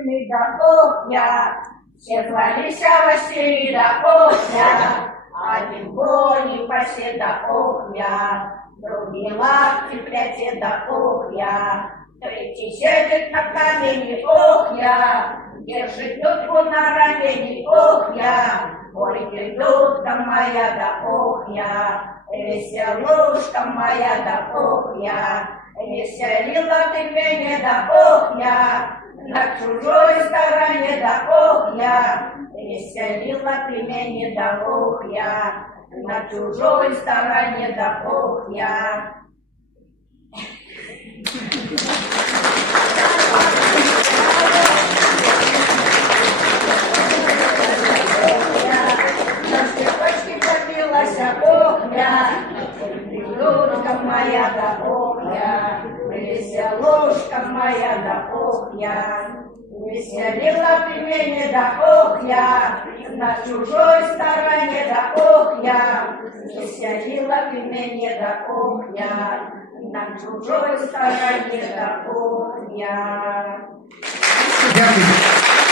Василий да огня, все звались Василий да огня, один кони пасе да огня, другие лапки плете да огня, третий сидит на камени огня, держит нитку на ранении огня. Ой, дедушка моя да огня, веселушка моя да огня, веселила ты меня да огня, на чужой стороне да огня, веселила ты меня да огня, на чужой стороне да огня. Огня, дедушка моя да огня, веселушка моя да огня, веселила ты меня да огня, на чужой стороне да огня, веселила ты меня да огня, на чужой стороне да огня.